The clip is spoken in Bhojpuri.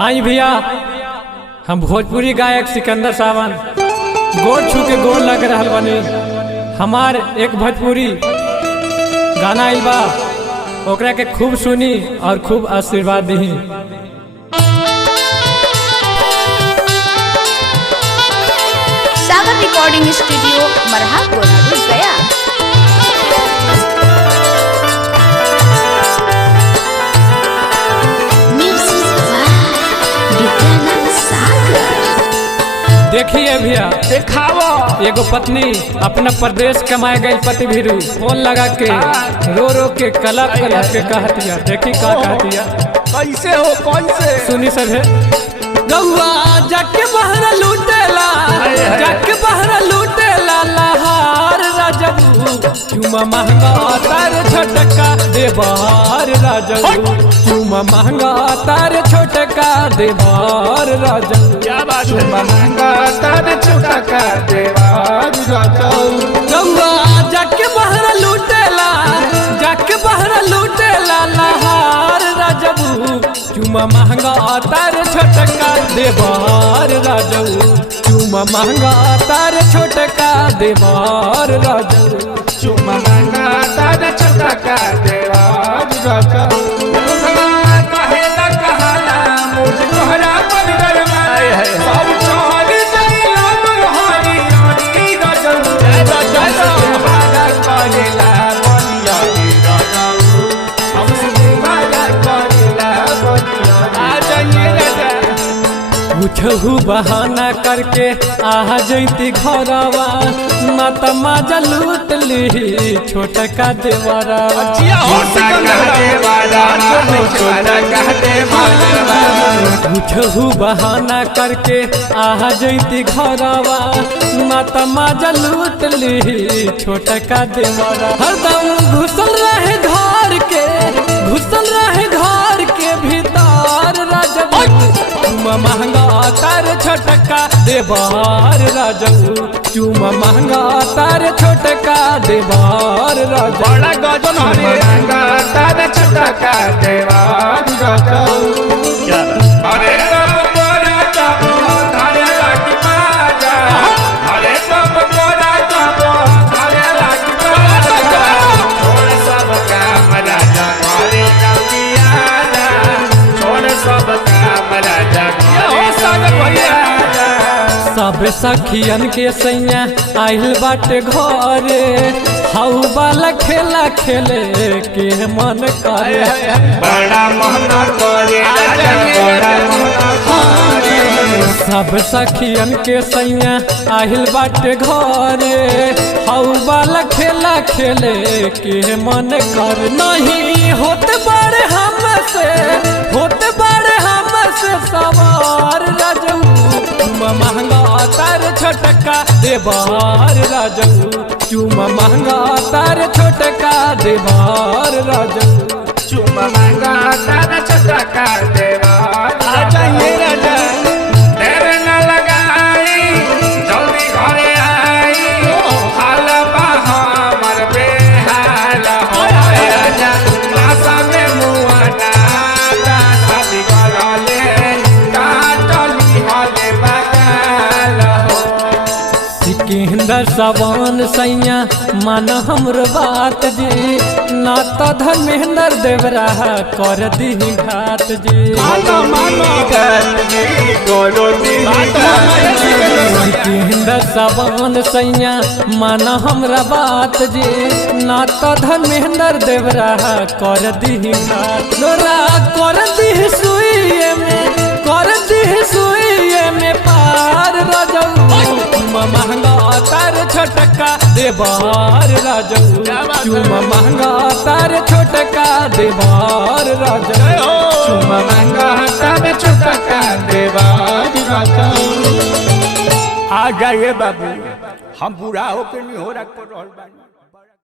आई भैया हम भोजपुरी गायक सिकंदर सावन गोड़ छू के गोड़ लग रहा बनी। हमार एक भोजपुरी गाना आइल बा, ओकरा के खूब सुनी और खूब आशीर्वाद दी। सागर रिकॉर्डिंग स्टूडियो मरहा गोरखपुर गया। देखिए भैया देखावो एगो पत्नी अपना प्रदेश कमाए गई पति भीरू फोन लगा के रो रो के कलप के कहतिया। देखी का कहतिया, कैसे हो कैसे सुनी सब है। गौआ जाके बहरा लूटेला, जाके बहरा लूटेला लहार राजबू चुमा महंगा तार छोटका देवार राजबू चुमा महंगा तार छोटका देवार राजबू। क्या बात है, महंगा तार छोटका देवार राजबू। गौआ जाके बहरा लूटेला, जाके बहरा लूटेला लहार राजबू चुमा महंगा तार छोटका देवार राजबू चुमा महंगा तार छोटका देवार राजबू चुमा महंगा तार छोटका देवार राजबू। कहेला कहाला मुझ तोहरा पर गरमाए है सब छोड़ जाइला मनहारी हरी राजबू। राजबू भागा करेला बनिया राजबू, हमसे भागा करेला बनिया। आ जाइए राजा कुछहू बहाना करके आ जैती घरवा ना त मजा लूट ली छोटका देवरवा। कुछहू बहाना करके आ जैती घरवा ना त मजा लूट ली छोटका देवरवा। हरदम घुसल रहे घर के, घुसल रहे घर के भीतर राजबू चुमा महंगा तार छोटका देवार राजबू चुमा महंगा तार छोटका देवार राजबू। बड़ा गजन हरे महंगा तार छोटका देवार राजबू। अरे तब तोरा तब धारे लागी बाजा, अरे तब तोरा तब धारे लागी बाजा। छोड़ सब काम राजा घरे जल्दी आजा, छोड़ सब काम राजा घरे जल्दी आजा। सब सखियन के सैया आइल बाटे घरे हाउ वाला खेला खेले के मन करे। बड़ा मन करे राजा बड़ा मन करे। सब सखियन के सैया आइल बाटे घरे हाउ वाला खेला खेले के मन कर। नहीं होते बड़े हमसे, होते बड़े हमसे सवार राजबू चुमा महंगा तार छोटका देवार राजबू चुमा महंगा तार छोटका देवार राजबू चुमा महंगा तार छोटका देवार। आ जाइए राजा देर न लगाई जल्दी घरे आई, हाल हमर बेहाल हो राजा। आशा में मुआ डाला शादी गले काटली हले बगाल हो। सिकंदर सावन सैया मन हमर बात जी ना तो धर्मेंद्र देवरा कर दी घात जी। सिकंदर सावन सैया मन हमरा बात जी ना तो धर्मेंद्र देवरा कर दी घात। लोरा कर दी सुइए में, कर दी सुइए में पार राजबू महंगा तार छोटका देवार राजबू चुमा महंगा तार छोटका देवार राजबू चुमा महंगा तार छोटका देवार राजबू। आ जाइए बाबू, हम बुरा होके नहीं हो रहा।